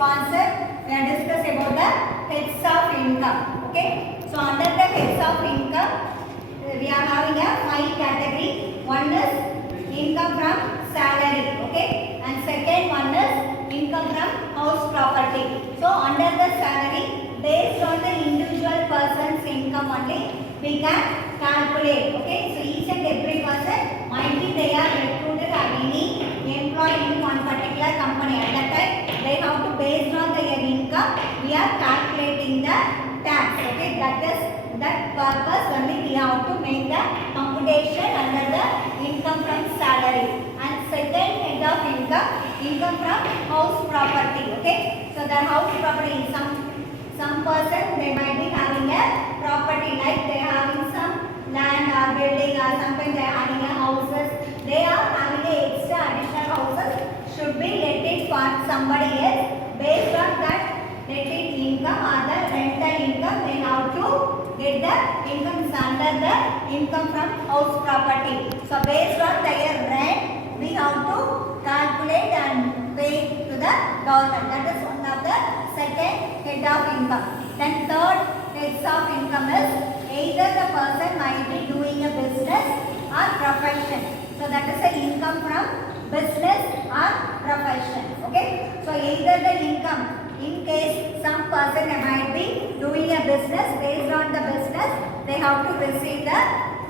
concept we are discussing about the heads of income. Okay, so under the heads of income we are having a 5 category. One is income from salary, okay, and second one is income from house property. So under the salary, based on the individual person's income only we can calculate. Okay, so each and every person might be they are recruited or any employee in one particular company. At that time they have to, based on their income we are calculating the tax. Okay, that purpose only we have to make the computation under the income from salary. And second head of income from house property. Okay, so the house property, some person they might be having a property, like they are having some land or building, or sometimes they are having a houses, they are having a extra additional houses, should be let it for somebody else. Based on that rented income or the rental income they have to get the income under the income from house property. So based on their rent we have to calculate and pay to the government. That is one of the second head of income. Then third heads of income is either the person might be doing a business or profession. So that is the income from business or profession. Okay, so either the income, in case some person might be doing a business, based on the business they have to receive the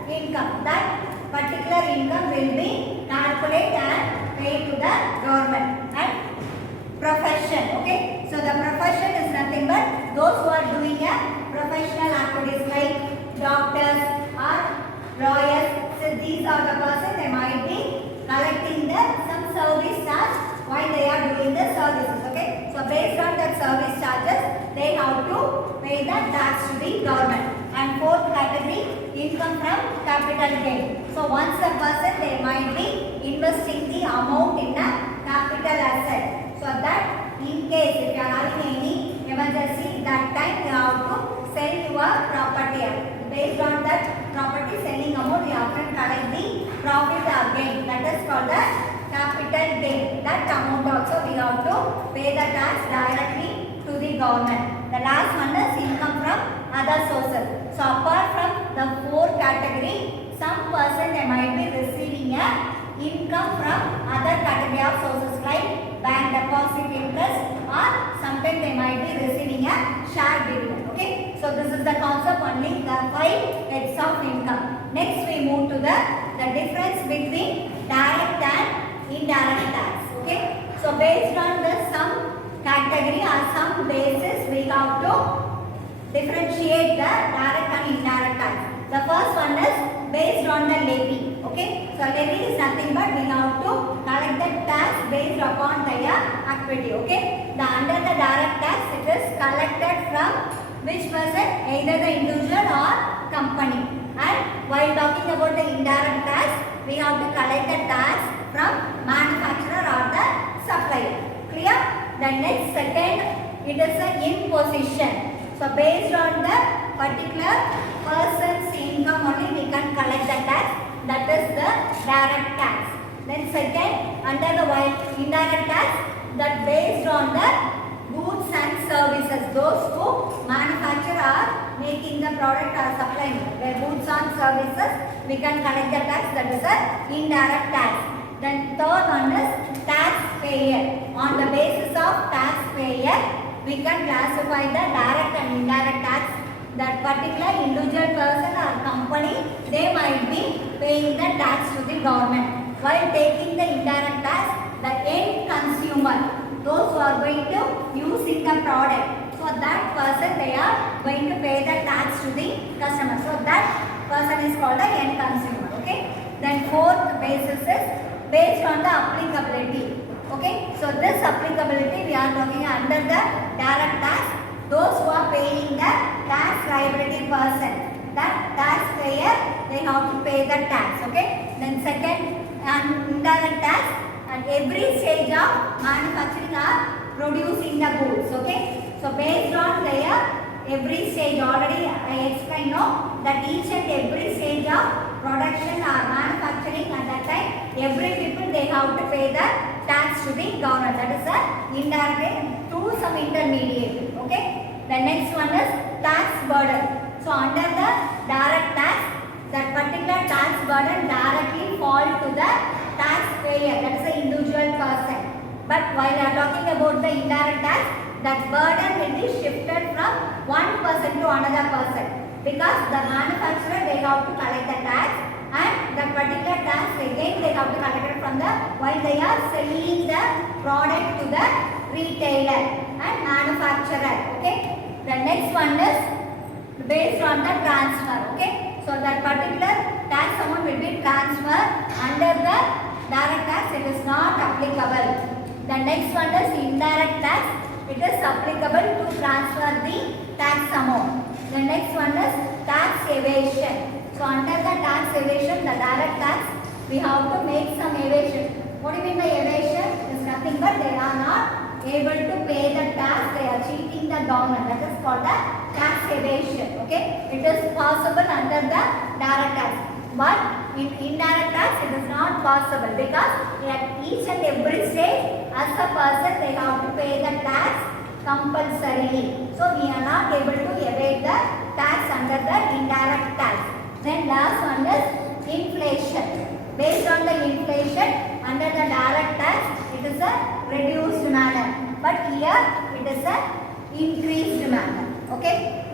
income. That particular income will be calculated and paid to the government. And profession, okay, so the profession is nothing but those who are doing a professional activities like doctors or lawyers. So these are the person they might be collecting the some service charge while they are doing the services. Okay, so based on that service charges they have to pay the tax to the government. And fourth category, income from capital gain. So once a person they might be investing the amount in a capital asset, so that in case if you are having any emergency, that time you have to sell your property. Based on that property selling amount you have to collect the profit or gain, that is called the capital gain. That amount also we have to pay the tax directly to the government. The last one is income from other sources. So apart from the 4 category, some person they might be receiving a income from other category of sources like bank deposit interest, or sometimes they might be receiving a share dividend. Okay, so this is the concept only, the 5 heads of income. Next we move to the difference between direct and indirect tax. Okay, so based on the some category or some basis we have to differentiate the direct and indirect tax. The first one is based on the levy. Okay, so levy is nothing but we have to collect the tax based upon their activity. Okay, under the direct tax it is collected from which person, either the individual or company. And while talking about the indirect tax, we have to collect the tax from manufacturer or the supplier. Clear? The next second, it is the imposition. So based on the particular person's income only we can collect the tax, that is the direct tax. Then second, under the indirect tax, that based on the goods and services, those who manufacture or making the product or supplying their goods and services, we can collect the tax, that is the indirect tax. Then third one is taxpayer. On the basis of taxpayer, we can classify the direct and indirect tax. That particular individual person or company, they might be paying the tax to the government. While taking the indirect tax, the end consumer, those who are going to use in the product, so that person they are going to pay the tax to the customer. So that person is called the end consumer. Okay. Then fourth basis is based on the applicability. Okay, so this applicability we are talking under the direct tax, those who are paying the tax liability person, that taxpayer they have to pay the tax. Okay, then second, and indirect tax, and every stage of manufacturing or producing the goods. Okay, so based on their every stage, already I explained now that each and every stage of production or manufacturing, at that time every people they have to pay the tax to the government. That is the indirect to through some intermediate. Okay. The next one is tax burden. So under the direct tax, that particular tax burden directly fall to the taxpayer, that is the individual person. But while we are talking about the indirect tax, that burden will be shifted from one person to another person, because the manufacturer, they have to collect the tax, and that particular tax again they have to collect it from the, while they are selling the product to the retailer and manufacturer. Okay. The next one is based on the transfer. Okay. So that particular tax amount will be transferred under the direct tax. It is not applicable. The next one is indirect tax. It is applicable to transfer the tax amount. The next one is tax evasion. So under the tax evasion, the direct tax, we have to make some evasion. What do you mean by evasion? It is nothing but they are not able to pay the tax. They are cheating the government. That is called the tax evasion. Okay. It is possible under the direct tax. But in indirect tax, it is not possible, because at each and every stage, as a person, they have to pay the tax compulsorily. So we are not able to evade the tax under the indirect tax. Then last one is inflation. Based on the inflation, under the direct tax, it is a reduced manner. But here, it is a increased manner. Okay.